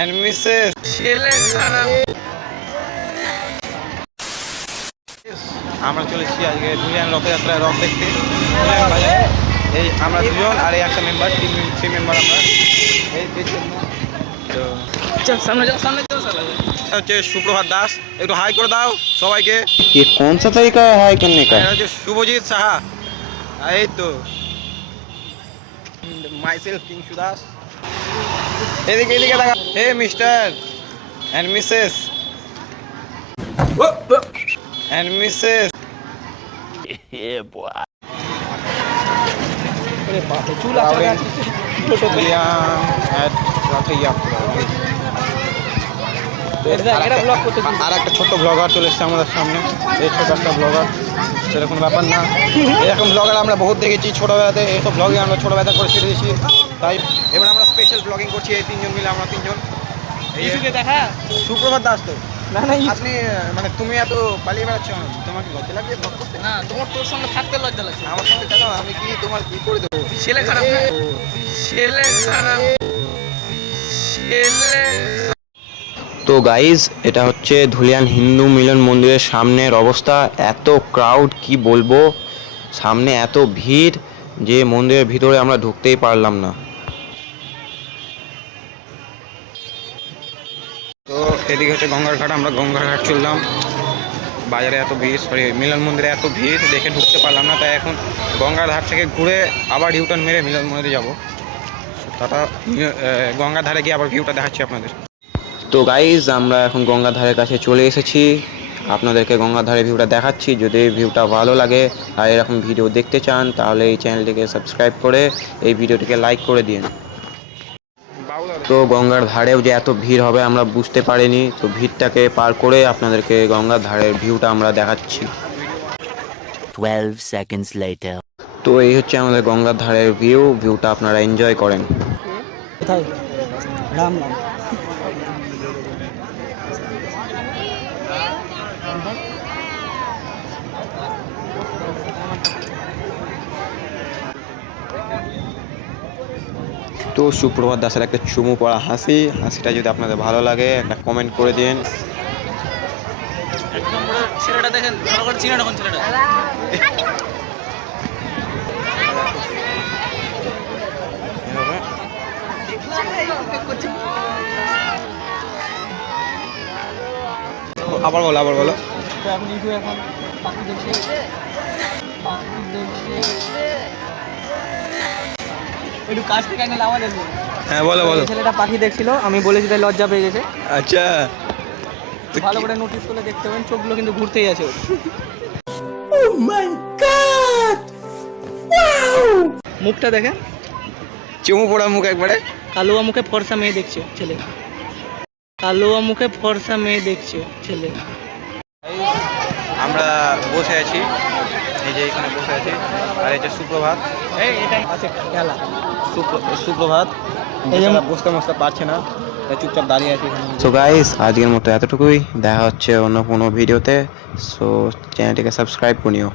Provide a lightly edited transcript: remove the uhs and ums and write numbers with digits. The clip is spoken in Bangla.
and Mrs. আমরা চলেছি আজকে ধুলিয়ান রথযাত্রায় রথ দেখতে ধুলিয়ান বাজারে। এই আমরা দুজন আর এই একটা মেম্বার, তিন মেম্বার আমরা এই জন্য। তো হচ্ছে সুপ্রভাত দাস, একটু হাই করে দাও সবাইকে। ये कौन सा तरीका है हाई करने का? এটা হচ্ছে শুভজিৎ সাহা, এই তো মাইসেলফ কিং সুদাস। এদিকে দেখা, হে mister and missus and Mrs. Yeah, boy. আর একটা ছোট্ট ব্লগার চলে এসছে আমাদের সামনে। এই ছোট একটা ব্লগার, সেরকম ব্যাপার না। এরকম ব্লগার আমরা বহুত দেখেছি ছোটোবেলাতে। এইসব ব্লগিং আমরা ছোটোবেলা করে ছেড়ে দিয়েছি, তাই এবার আমরা স্পেশাল ব্লগিং করছি। এই তিনজন মিলে, আমরা তিনজন। দেখা সুপ্রভাত দাস তো না আপনি, মানে তুমি এত পালিয়ে বেড়াচ্ছ, তোমাকে লজ্জা লাগছে ব্লগ করতে? না, তোর সঙ্গে থাকতে লজ্জা লাগছে। আমার সঙ্গে কেন? আমি কি তোমার কি করে দেবো? ছেলে খারাপ, তো গাইজ, এটা হচ্ছে ধুলিয়ান হিন্দু মিলন মন্দিরের সামনের অবস্থা। এত ক্রাউড, কি বলবো, সামনে এত ভিড় যে মন্দিরের ভিতরে আমরা ঢুকতেই পারলাম না। তো এদিকে হচ্ছে গঙ্গার ঘাট, আমরা গঙ্গার ঘাট চললাম। বাজারে এত ভিড়, মিলন মন্দিরে এত ভিড় দেখে ঢুকতে পারলাম না, তাই এখন গঙ্গার ধার থেকে ঘুরে আবার ইউটার্ন মেরে মিলন মন্দিরে যাবো। তাটা গঙ্গার ধারে গিয়ে আবার ভিউটা দেখাচ্ছি আপনাদের। তো গাইজ, আমরা এখন গঙ্গার ধারের কাছে চলে এসেছি, আপনাদেরকে গঙ্গার ধারে ভিউটা দেখাচ্ছি। যদি ভিউটা ভালো লাগে আর এরকম ভিডিও দেখতে চান, তাহলে এই চ্যানেলটিকে সাবস্ক্রাইব করে এই ভিডিওটিকে লাইক করে দিন। তো গঙ্গার ধারেও যে এত ভিড় হবে আমরা বুঝতে পারিনি, তো ভিড়টাকে পার করে আপনাদেরকে গঙ্গার ধারের ভিউটা আমরা দেখাচ্ছি। 12 seconds later. তো এই হচ্ছে আমাদের গঙ্গার ধারের ভিউটা আপনারা এনজয় করেন। তো সুপ্রভাত দাসের একটা চুমু পড়া হাসিটা যদি আপনাদের ভালো লাগে, একটা কমেন্ট করে দিন। ছেলেটা দেখেন, ভালো করে চিনে রাখুন ছেলেটা। আবার বলো। একটু কাছ থেকে অ্যাঙ্গেল আমাদের। হ্যাঁ বলো। ছেলেটা পাখি দেখছিল, আমি বলেছি তাই লজ্জা পেয়ে গেছে। আচ্ছা, ভালো করে নোটিস করলে দেখতে পাবেন চোখগুলো কিন্তু ঘুরতেই আছে। মুখটা দেখে, চুমু পড়া মুখ একবারে। কালুয়া মুখে ফর্সা মেয়ে দেখছে ছেলে, কালুয়া মুখে ফর্সা মেয়ে দেখছে ছেলে। আমরা বসে আছি, এই যে এখানে বসে আছি, আর এই যে সুপ্রভাত। সুপ্রভাত এই যে বসতে পারছে না, তাই চুপচাপ দাঁড়িয়ে আছি এখানে। সো গাইস, আজকের মতো এতটুকুই, দেখা হচ্ছে অন্য কোনো ভিডিওতে। সো চ্যানেলটিকে সাবস্ক্রাইব করিও।